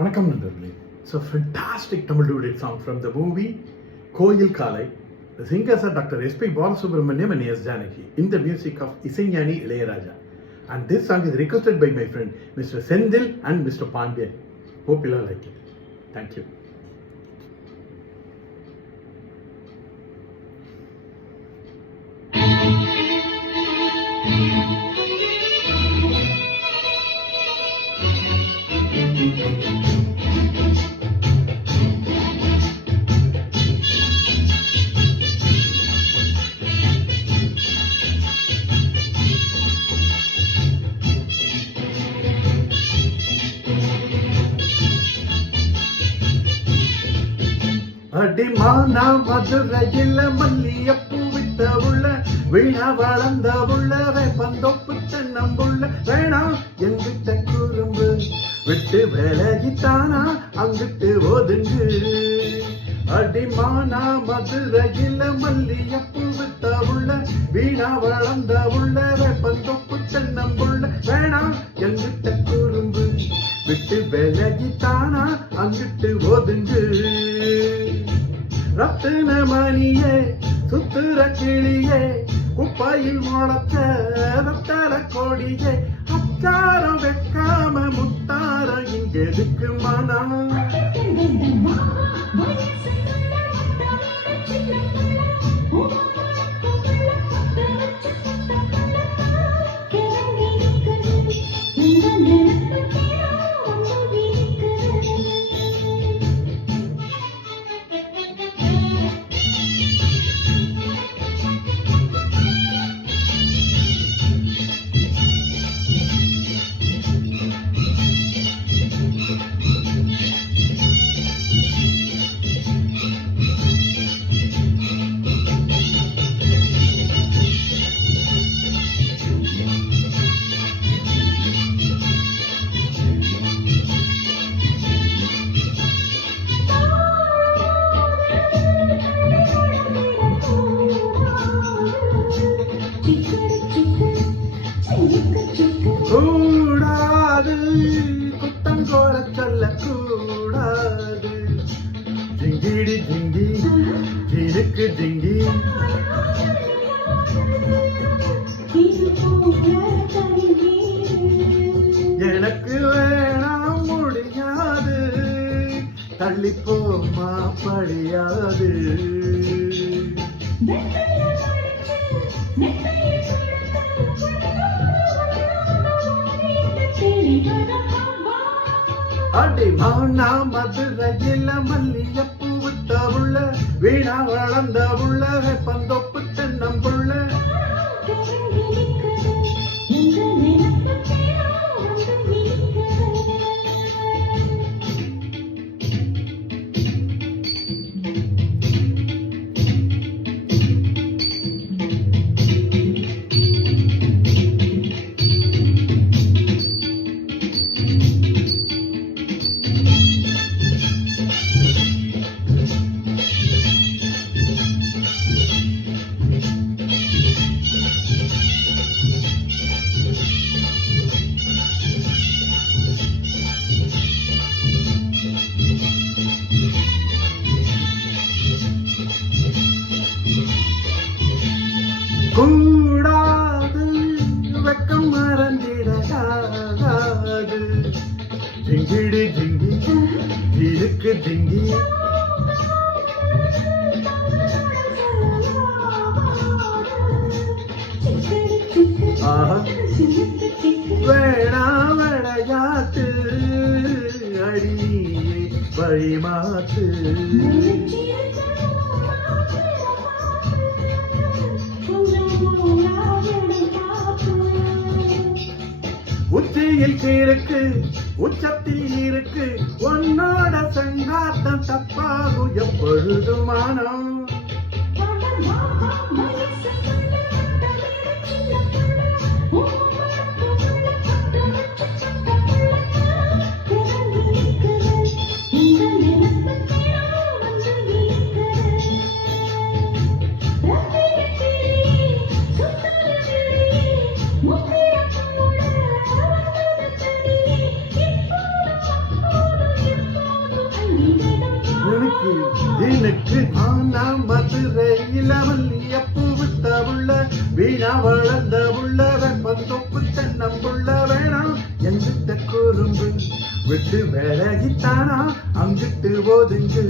வணக்கம் நண்பர்களே. It's a fantastic Tamil duet song from the movie Koyil Kalai. The singers are Dr. S.P. Balasubramaniam and S. Janaki in the music of Isaignani Ilayaraja. And this song is requested by my friend Mr. Sendil and Mr. Pandya. Hope you all like it. Thank you. அடிமானா மதுரையில மல்லியப்பூ வித்த உள்ள வீணா வளர்ந்த உள்ள வேப்பந்தொப்பு தென்னம்புள்ள வேணா எங்கிட்ட குறும்பு விட்டு விலகித்தானா அங்கிட்டு ஒதுங்கு. அடிமானா மதுரையில மல்லியப்பூ வித்த உள்ள வீணா வளர்ந்த உள்ள வேப்பந்தொப்பு தென்னம்புள்ள வேணா எங்கிட்ட குறும்பு விட்டு விலகித்தானா அங்கிட்டு ஒதுங்கு. ரத்தின மணியே சுத்துற கிளியே குப்பையில் முளைச்ச ரத்தர கொடியே அச்சாரம் வைக்காம முத்தாரம் இங்க எதுக்கு மனம். கூடாது குத்தம் கோர சொல்ல கூடாது. ஜிங்கிடி ஜிங்கி ஜிருக்கு ஜிங்கி எனக்கு வேணாம் முடியாது தள்ளிப்போமா படியாது. அடிமானா மதுரையில மல்லியப்பூ வித்த உள்ள வீணா வளர்ந்த உள்ள வேப்பந்தொப்பு தென்னம்புள்ள கூடாது வெக்கம் மறந்திடாது. ஜிங்கிடி ஜிங்கி ஜிருக்கு ஜிங்கி வேணா விளையாட்டு அடியே வழிமாத்து. உச்சியில் இருக்கு உச்சத்தில் இருக்கு உன்னோட சங்காத்தம் தப்பாகும் எப்பொழுதுமானம். எனக்கு ஆனா மதுரையில மல்லியப்பூ வித்த உள்ள வீணா வளர்ந்த உள்ள வெப்பந்தொப்பு தென்னம்புள்ள வேணாம் எங்கிட்ட குறும்பு விட்டு விலகித்தானா அங்கிட்டு ஒதுங்கு